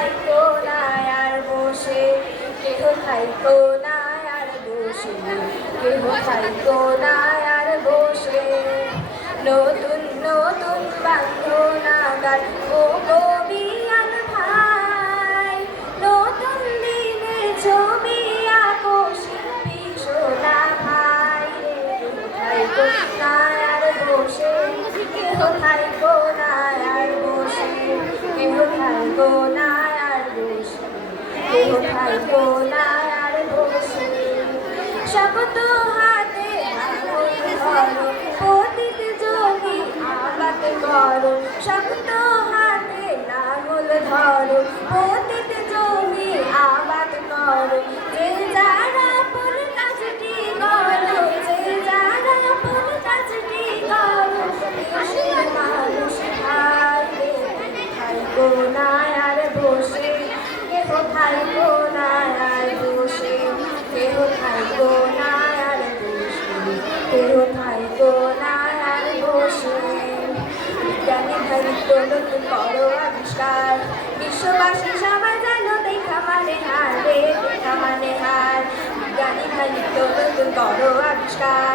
থাইকো না আর বসে, কেহ থাইকো না আর বসে, কেহ থাইকো না আর বসে। নতুন নতুন বান্ধনা গান ও কবিয়ান ভাই, নতুন দিনের ছবি আঁকো শিল্পী সোনা ভাই। কেহ থাইকো না আর বসে, কেহ থাইকো না আর বসে, কেহ থাইকো না আর বসে, কেহ থাইকো না আর বসে। শপথ হাতে আঙুল ধরো, পতিত যোগী আবাদ করো। শপথ হাতে আঙুল ধরো, পতিত যোগী আবাদ করো। যে যারা আপন কাজটি করো, যে যারা আপন কাজটি করো, দেশের মানুষ ভাই রে। থাইকো না আর বসে, কেহ থাইকো না আর বসে, কেহ থাইকো না আর বসে, কেহ থাইকো না আর বসে। বিজ্ঞানী ভাবিত নতুন করো আবিষ্কার, বিশ্ববাসী সবাই জানো দেখা মানে হার রে, দেখা মানে হার। বিজ্ঞানী ভাবিত নতুন করো আবিষ্কার।